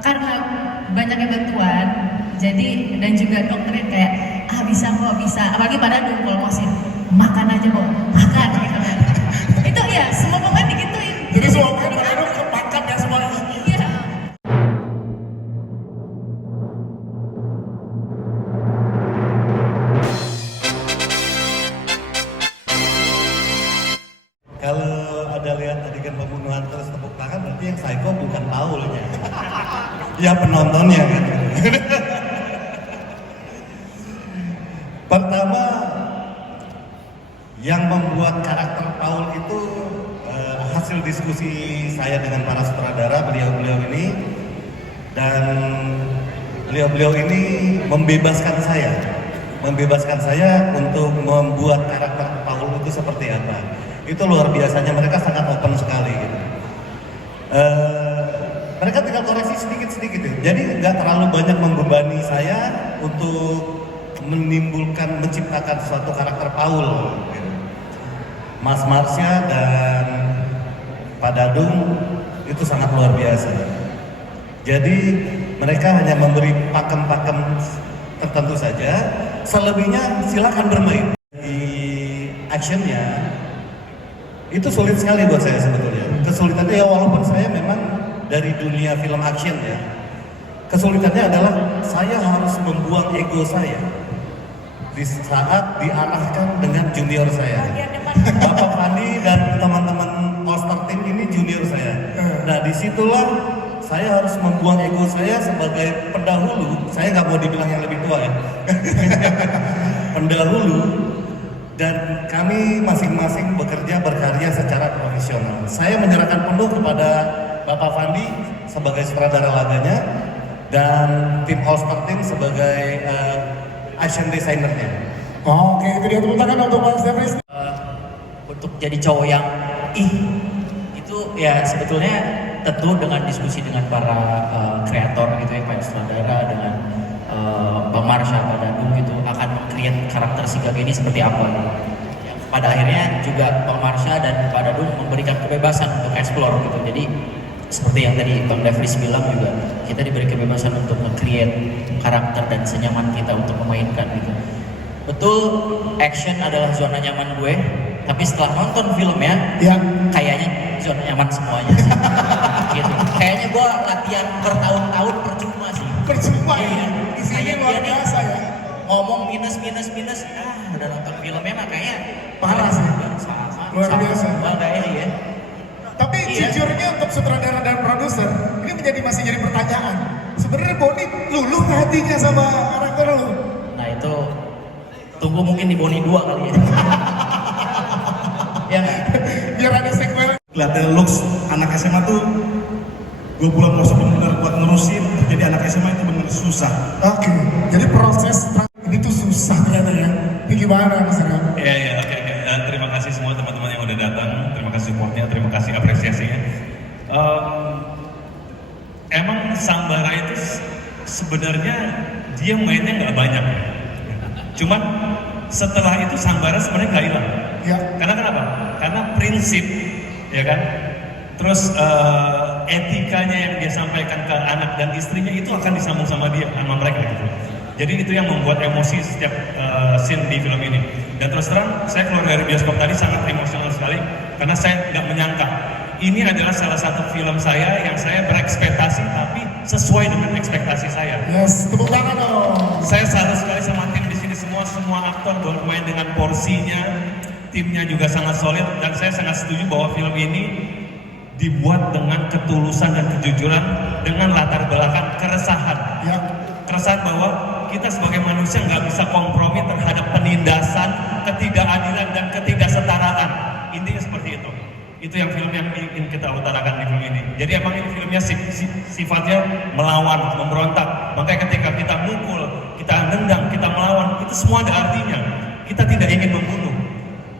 karena banyaknya bantuan, jadi dan juga dokternya kayak bisa kok bisa, apalagi pada kalau masih makan aja kok makan gitu kan. Itu ya semua pemain digituin. Jadi semua pemain pada kepakat ya semuanya. Iya. Kalau ada lihat adegan pembunuhan terus tepuk tangan, berarti yang psycho bukan Paulnya. Ya penontonnya kan. Pertama, yang membuat karakter Paul itu hasil diskusi saya dengan para sutradara, beliau-beliau ini, dan beliau-beliau ini membebaskan saya untuk membuat karakter Paul itu seperti apa. Itu luar biasanya, mereka sangat open sekali gitu. Mereka tinggal koreksi sedikit-sedikit gitu. Jadi nggak terlalu banyak membebani saya untuk menciptakan suatu karakter Paul gitu. Mas Marsha dan Pak Dadung itu sangat luar biasa. Jadi mereka hanya memberi pakem-pakem tertentu saja, selebihnya silakan bermain. Di actionnya itu sulit sekali buat saya sebetulnya. Kesulitannya ya, walaupun saya memang dari dunia film action ya, kesulitannya adalah saya harus membuang ego saya di saat diarahkan dengan junior saya. Bapak Fandi dan teman-teman All-Star Team ini junior saya. Nah disitulah saya harus membuang ego saya sebagai pendahulu. Saya nggak mau dibilang yang lebih tua ya. Pendahulu. Dan kami masing-masing bekerja berkarya secara profesional. Saya menyerahkan penuh kepada Bapak Fandi sebagai sutradara laganya dan tim All-Star Team sebagai action designernya. Oke, itu dia tepuk tangan untuk Mas Devris. Untuk jadi cowok yang itu ya sebetulnya tentu dengan diskusi dengan para kreator gitu ya, Pak sutradara dengan Bang Marsha, Pak Dadung gitu akan meng-create karakter si Gage ini seperti apa. Ya, pada akhirnya juga Bang Marsha dan Pak Dadung memberikan kebebasan untuk explore gitu. Jadi seperti yang tadi Bang Devris bilang juga, kita diberi kebebasan untuk nge-create karakter dan senyaman kita untuk memainkan gitu. Betul, action adalah zona nyaman gue, tapi setelah nonton filmnya, Ya. kayaknya zona nyaman semuanya sih. Gitu. Kayaknya gue latihan bertahun-tahun percuma sih. Percuma ya. Iya. Isinya luar biasa ya. Ngomong minus, udah nonton filmnya makanya Parah sih. Luar biasa. Kayaknya ya. Tapi Iya. jujurnya untuk sutradara dan produser, ini masih jadi pertanyaan. Sebenarnya Boni luluh ke hatinya sama karakter lu? Nah itu tunggu mungkin di Boni 2 kali ya. Ya nggak? Biar ada sequel. Kelihatan looks anak SMA tuh 2 bulan proses benar buat nerusin, jadi anak SMA itu benar susah. Oke, jadi proses ini tuh susah ternyata ya. Ini gimana Mas Rama? Iya, oke. Terima kasih semua teman-teman yang udah datang. Terima kasih supportnya, terima kasih apresiasinya. Emang Sambara itu sebenarnya dia mainnya nggak banyak. Cuman setelah itu Sambara sebenarnya nggak hilang. Ya. Karena kenapa? Karena prinsip, ya kan? Terus etikanya yang dia sampaikan ke anak dan istrinya itu akan disambung sama dia, sama mereka gitu. Jadi itu yang membuat emosi setiap scene di film ini. Dan terus terang, saya keluar dari bioskop tadi sangat emosional sekali karena saya nggak menyangka ini adalah salah satu film saya yang saya berekspektasi tapi sesuai dengan ekspektasi saya. Yes, tepuk tangan dong. Saya salut sekali sama tim di sini, semua aktor bermain dengan porsinya, timnya juga sangat solid dan saya sangat setuju bahwa film ini dibuat dengan ketulusan dan kejujuran dengan latar belakang keresahan. Ya. Keresahan bahwa kita sebagai manusia nggak bisa kompromi terhadap penindasan, ketidakadilan dan ketidaksetaraan. Intinya seperti itu. Itu yang film yang ingin kita utarakan di film ini. Jadi emang ini filmnya sifatnya melawan, memberontak. Makanya ketika kita mukul, kita nendang, kita melawan, itu semua ada artinya. Kita tidak ingin membunuh.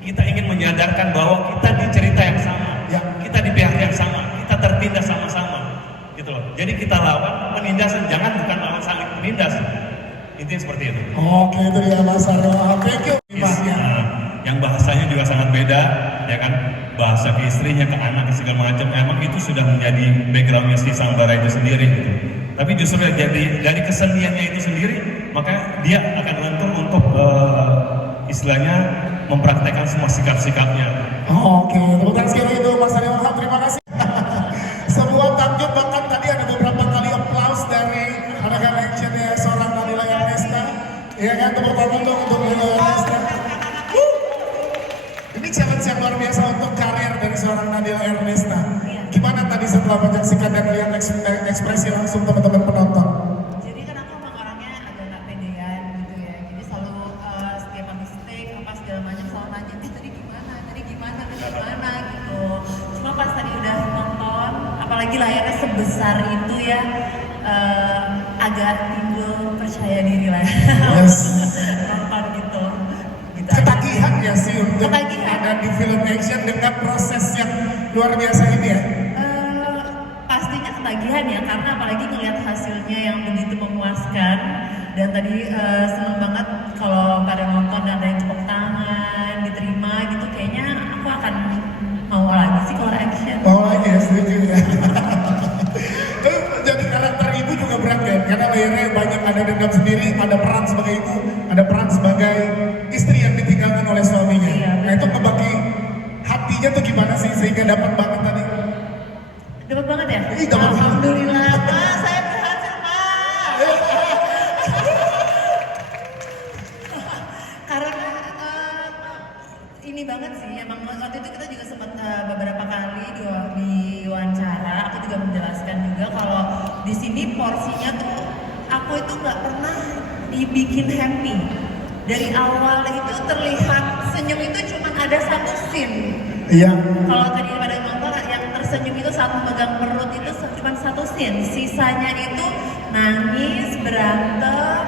Kita ingin menyadarkan bahwa kita di cerita yang sama. Ya. Kita di pihak yang sama. Kita tertindas sama-sama. Gitu loh. Jadi kita lawan penindasan, jangan bukan lawan saling menindas. Intinya seperti itu. Oke, itu dia Mas Rama. Thank you. Yes, yang bahasanya juga sangat beda, ya kan? Bahasa ke istrinya, ke anak, segala macam. Emang itu sudah menjadi backgroundnya si Sambara itu sendiri. Gitu. Tapi justru dari keseniannya itu sendiri, maka dia akan lentur untuk istilahnya mempraktekkan semua sikap-sikapnya. Oke, tepuk tangan sekali itu Mas Ari Wahab, terima kasih. Sebuah takjub, bahkan tadi ada beberapa kali applause dari anak-anak actionnya seorang Nadila Ernesta. Iya kan, tepuk tangan untuk Nadila Ernesta. Ini challenge yang luar biasa untuk karir dari seorang Nadila Ernesta. Gimana tadi setelah menyaksikan dan lihat ekspresi langsung teman-teman penonton? Jadi kan aku emang orangnya agak nggak pedean gitu ya. Jadi selalu setiap habis take apa segala macam selalu nanya, tadi gimana gitu. Cuma pas tadi udah nonton, apalagi layarnya sebesar itu ya, agak timbul percaya diri lah. Yes. Nonton gitu. Ketagihan ya sih untuk Ketagihan. ada di film action dengan proses yang luar biasa ini ya. Pastinya ketagihan ya, karena apalagi ngelihat hasilnya yang begitu memuaskan. Dan tadi seneng banget kalau pada nonton dan ada yang tepuk tangan, diterima gitu, kayaknya aku akan mau lagi sih kalau action. Mau lagi ya, setuju ya. Jadi karakter ibu juga berat kan, karena layarnya banyak, ada dendam sendiri, ada peran sebagai ibu, ada peran sebagai istri yang ditinggalkan oleh suaminya. Iya, Nah itu ngebagi hatinya tuh gimana sih sehingga dapat banget tadi? Dapat banget ya? Ih, dapat banget. Alhamdulillah, Pak, saya berhasil, Pak. Karena ini banget sih, emang waktu itu kita juga sempat beberapa kali di wawancara, aku juga menjelaskan juga kalau di sini porsinya tuh aku itu nggak pernah dibikin happy. Dari awal itu terlihat senyum itu cuma ada satu scene. Iya. Kalau tadi pada nonton yang tersenyum itu saat memegang perut itu cuma satu scene. Sisanya itu nangis, berantem,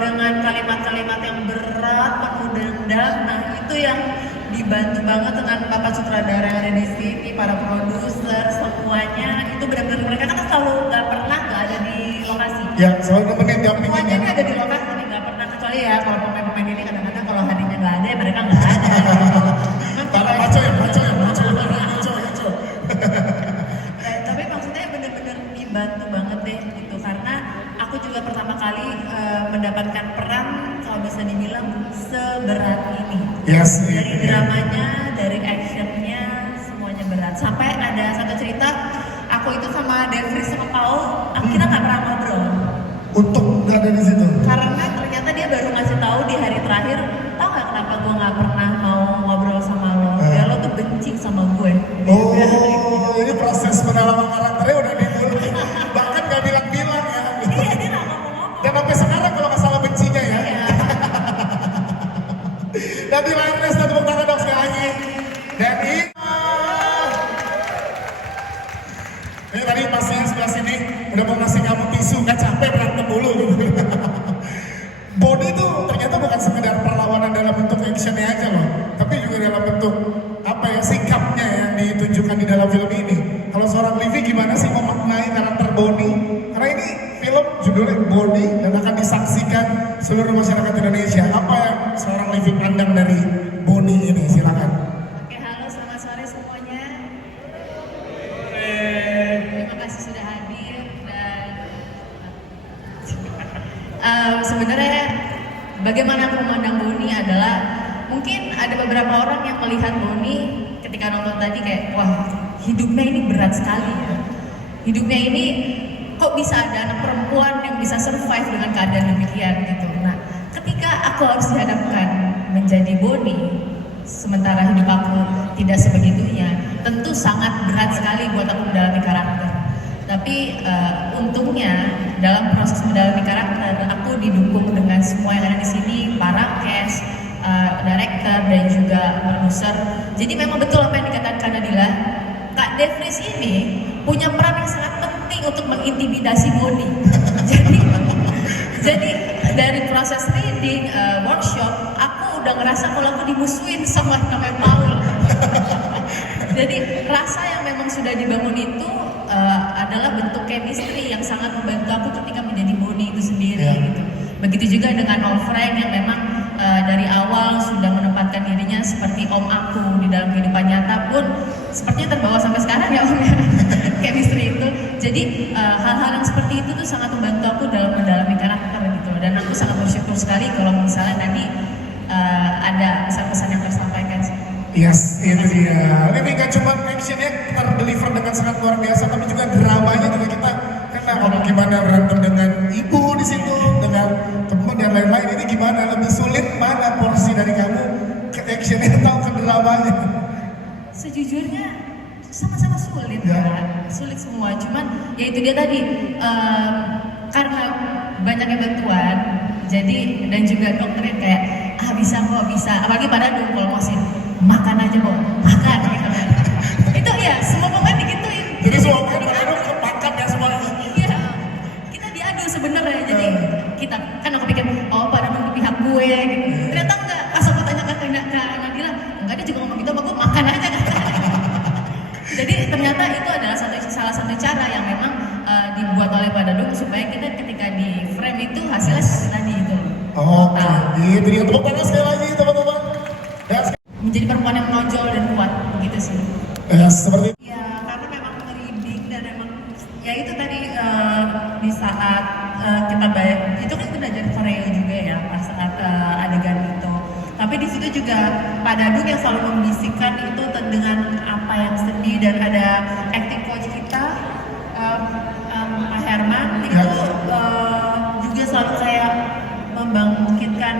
dengan kalimat-kalimat yang berat, penuh dendam. Nah itu yang dibantu banget dengan Bapak sutradara yang ada di sini, para produser, semuanya. Itu benar-benar mereka kan selalu nggak pernah nggak ada di lokasi. Ya, selalu nemenin dampingin Semuanya ini ya. ada di lokasi nih, nggak pernah, kecuali ya kalau pemain-pemain ini kadang-kadang kalau harinya nggak ada ya mereka nggak ada. Para maco ya. Tapi maksudnya bener-bener dibantu banget deh gitu, karena aku juga pertama kali mendapatkan peran kalau bisa dibilang seberat ini. Yes. Dari dramanya, dari actionnya, semuanya berat. Sampai ada satu cerita, aku itu sama Devri sama Paul, kita nggak pernah ngobrol. Untuk nggak ada di situ. Karena ternyata dia baru ngasih tahu di hari terakhir, tau nggak kenapa gue nggak pernah mau ngobrol sama lo? Ya lo tuh benci sama gue. Oh, ini proses pendalaman karakternya udah dimulai. Bahkan nggak bilang-bilang ya. Iya, dia nggak ngomong-ngomong. Dan sampai sekarang kalau nggak salah bencinya ya. Iya. Nadila Ernesta, tepuk tangan dong sekali lagi. Dan ini tadi pasnya sebelah sini udah mau ngasih kamu tisu, kan capek berantem mulu gitu. Body tuh ternyata bukan sekedar perlawanan dalam bentuk actionnya aja loh, tapi juga dalam bentuk apa ya, sikapnya yang ditunjukkan di dalam film ini. Kalau seorang Livi gimana sih memaknai karakter Bonnie? Karena ini film judulnya Bonnie dan akan disaksikan seluruh masyarakat Indonesia. Apa yang seorang Livi pandang dari Bonnie ini? Silakan. Oke, halo, selamat sore semuanya. Terima kasih sudah hadir dan sebenarnya bagaimana aku memandang Bonnie adalah mungkin ada beberapa orang yang melihat Bonnie ketika nonton tadi kayak wah hidupnya ini berat sekali ya. Hidupnya ini kok bisa ada anak perempuan yang bisa survive dengan keadaan demikian gitu. Nah, ketika aku harus dihadapkan menjadi Bonnie, sementara hidup aku tidak sebegitunya, tentu sangat berat sekali buat aku mendalami karakter. Tapi untungnya dalam proses mendalami karakter, aku didukung dengan semua yang ada di sini, para cast, director dan juga produser. Jadi memang betul apa yang dikatakan Nadila, Kak Devris ini punya peran yang sangat penting untuk mengintimidasi Bonnie. jadi dari proses reading, workshop, aku udah ngerasa kalau aku dimusuhin sama namanya Paul. Jadi rasa yang memang sudah dibangun itu adalah bentuk chemistry yang sangat membantu aku ketika menjadi Bonnie itu sendiri gitu. Begitu juga dengan Om Frank yang memang dari awal sudah menempatkan dirinya seperti om aku di dalam kehidupan nyata pun sepertinya terbawa sampai sekarang ya Om ya. Chemistry itu. Jadi hal-hal yang seperti itu tuh itu sangat membantu aku dalam mendalami karakter gitu. Dan aku sangat bersyukur sekali kalau misalnya tadi ada pesan-pesan yang tersampaikan sih. Yes, itu dia. Ini nggak cuma actionnya terdeliver dengan sangat luar biasa, tapi juga dramanya juga kita kena. Gimana berantem dengan ibu di situ, dengan temen dan lain-lain. Ini gimana? Lebih sulit mana porsi dari kamu ke actionnya atau ke dramanya? Sejujurnya sama-sama sulit Ya. ya, sulit semua. Cuman ya itu dia tadi karena banyaknya bantuan, jadi dan juga dokternya kayak bisa kok bisa. Apalagi pada dulu kalau masih makan aja kok makan gitu kan. Itu ya semua pemain digituin. Jadi semua kan baru kepakat ya semua. Iya, kita diadu sebenarnya. Jadi kita kan aku pikir oh pada di pihak gue gitu. Ternyata enggak. Pas aku tanya ke Nadila, enggak dia juga ngomong gitu, aku makan aja kan. Jadi ternyata itu adalah salah satu cara yang memang dibuat oleh Pak Dadung supaya kita ketika di frame itu hasilnya seperti tadi itu. Oke, gitu dia. Tepuk tangan sekali lagi teman-teman. Ya, Menjadi perempuan yang menonjol dan kuat begitu sih. seperti Ya, karena memang merinding dan memang ya itu tadi di saat kita bayar itu kan belajar koreo juga ya pas saat adegan itu. Tapi di situ juga Pak Dadung yang selalu membisikkan itu dengan apa yang sedih dan ada acting coach kita Pak Herman itu juga selalu kayak membangkitkan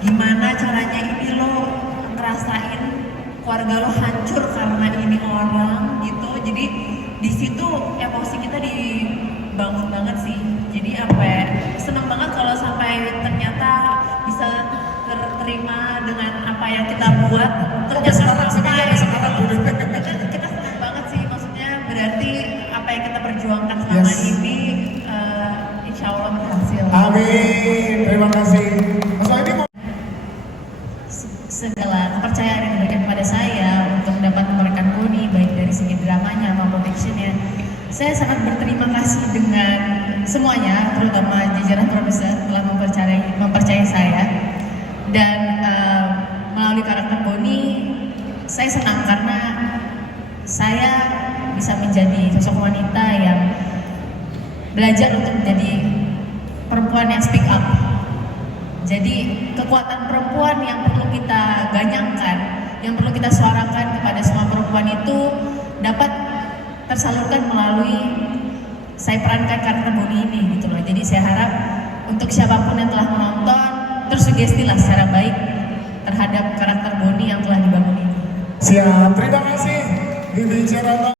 gimana caranya ini lo ngerasain keluarga lo hancur karena ini orang gitu. Jadi di situ emosi kita dibangun banget sih. Jadi seneng banget kalau sampai ternyata bisa terima dengan apa yang kita buat. Ternyata sampai kita seneng banget sih. Maksudnya berarti apa yang kita perjuangkan selama ini insya Allah berhasil. amin. Terima kasih. Mas Wahidi mau Segala kepercayaan yang diberikan kepada saya untuk dapat memberikan Boni baik dari segi dramanya maupun actionnya, saya sangat berterima kasih dengan semuanya, terutama jajaran produser telah mempercayai saya. Dan melalui karakter Boni, saya senang karena saya bisa menjadi sosok wanita yang belajar untuk menjadi perempuan yang speak up. Jadi kekuatan perempuan yang perlu kita ganyangkan, yang perlu kita suarakan kepada semua perempuan itu dapat tersalurkan melalui saya perankan karakter Boni ini gitu loh. Jadi saya harap untuk siapapun yang telah menonton tersugestilah secara baik terhadap karakter Boni yang telah dibangun ini. siap. Terima kasih. Bibi Cerama.